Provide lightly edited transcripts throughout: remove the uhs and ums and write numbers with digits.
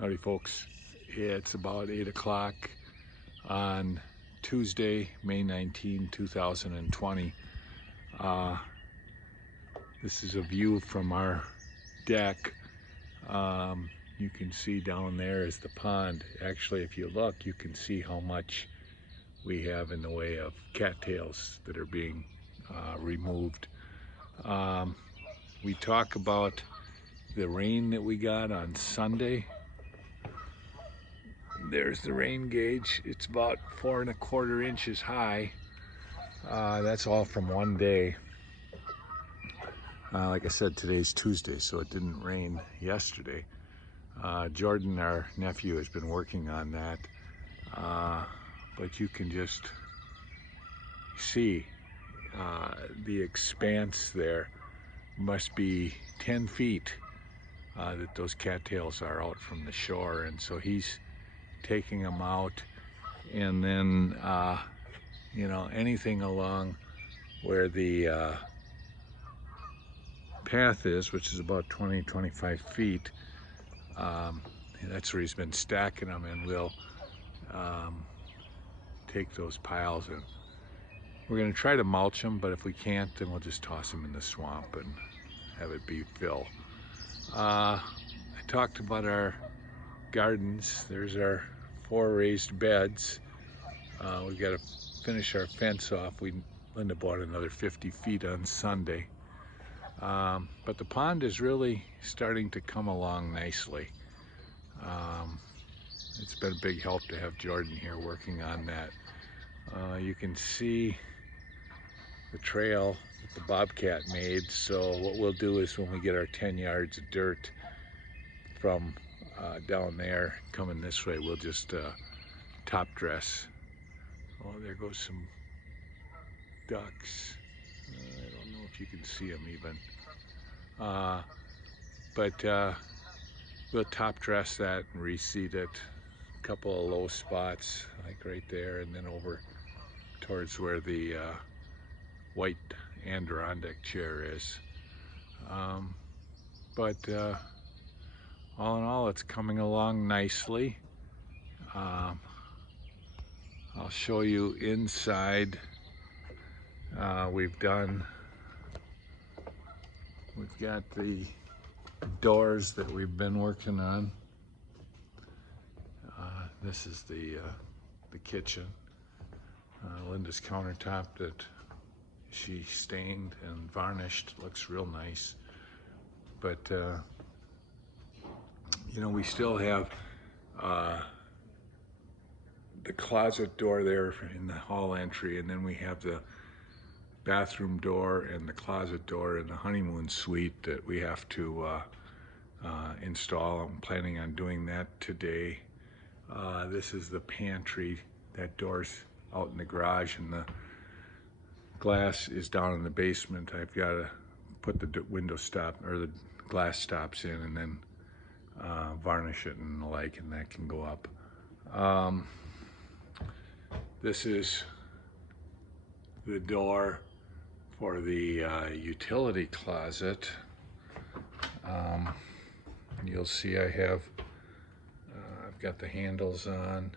Howdy folks, it's about 8 o'clock on Tuesday, May 19, 2020. This is a view from our deck. You can see down there is the pond. Actually, if you look, you can see how much we have in the way of cattails that are being removed. We talk about the rain that we got on Sunday. There's the rain gauge. It's about 4¼ inches high. That's all from one day. Like I said, today's Tuesday, so it didn't rain yesterday. Jordan, our nephew, has been working on that. But you can just see the expanse there. Must be 10 feet that those cattails are out from the shore, and so he's taking them out, and then anything along where the path is, which is about 20-25 feet, that's where he's been stacking them, and we'll take those piles and we're going to try to mulch them, but if we can't, then we'll just toss them in the swamp and have it be fill. I talked about our gardens. There's our 4 raised beds. We've got to finish our fence off. Linda bought another 50 feet on Sunday. But the pond is really starting to come along nicely. It's been a big help to have Jordan here working on that. You can see the trail that the bobcat made. So what we'll do is when we get our 10 yards of dirt from down there coming this way, we'll just top dress. Oh, there goes some ducks. I don't know if you can see them even. But we'll top dress that and reseed it. A couple of low spots, like right there, and then over towards where the white Adirondack chair is. But all in all, it's coming along nicely. I'll show you inside. We've got the doors that we've been working on. This is the kitchen. Linda's countertop that she stained and varnished. Looks real nice. But we still have the closet door there in the hall entry, and then we have the bathroom door and the closet door in the honeymoon suite that we have to install. I'm planning on doing that today. This is the pantry. That door's out in the garage, and the glass is down in the basement. I've got to put the window stop or the glass stops in, and then varnish it and the like, and that can go up. This is the door for the utility closet. You'll see I've got the handles on.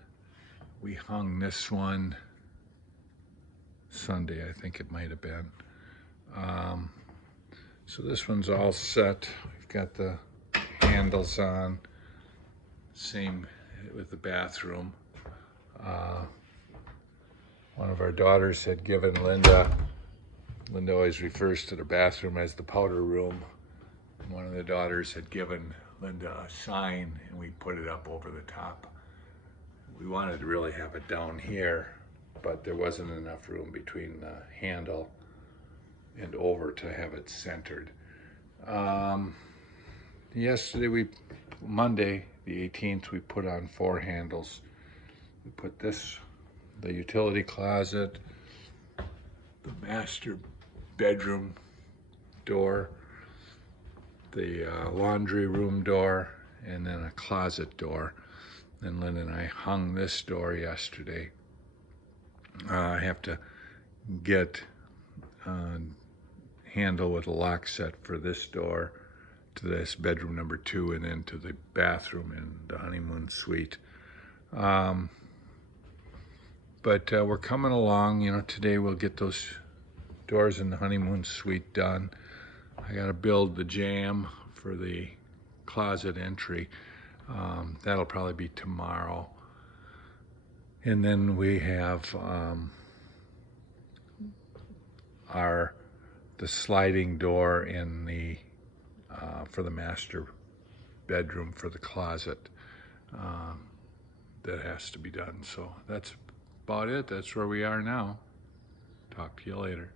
We hung this one Sunday, I think it might have been. So this one's all set. We've got the handles on. Same with the bathroom. One of our daughters had given Linda always refers to the bathroom as the powder room. One of the daughters had given Linda a sign, and we put it up over the top. We wanted to really have it down here, but there wasn't enough room between the handle and over to have it centered. Yesterday, Monday the 18th, we put on 4 handles. We put the utility closet, the master bedroom door, the laundry room door, and then a closet door. And Lynn and I hung this door yesterday. I have to get a handle with a lock set for this door to this bedroom number 2 and then to the bathroom in the honeymoon suite. But we're coming along. You know, today we'll get those doors in the honeymoon suite done. I got to build the jamb for the closet entry. That'll probably be tomorrow. And then we have the sliding door in the for the master bedroom for the closet that has to be done. So that's about it. That's where we are now. Talk to you later.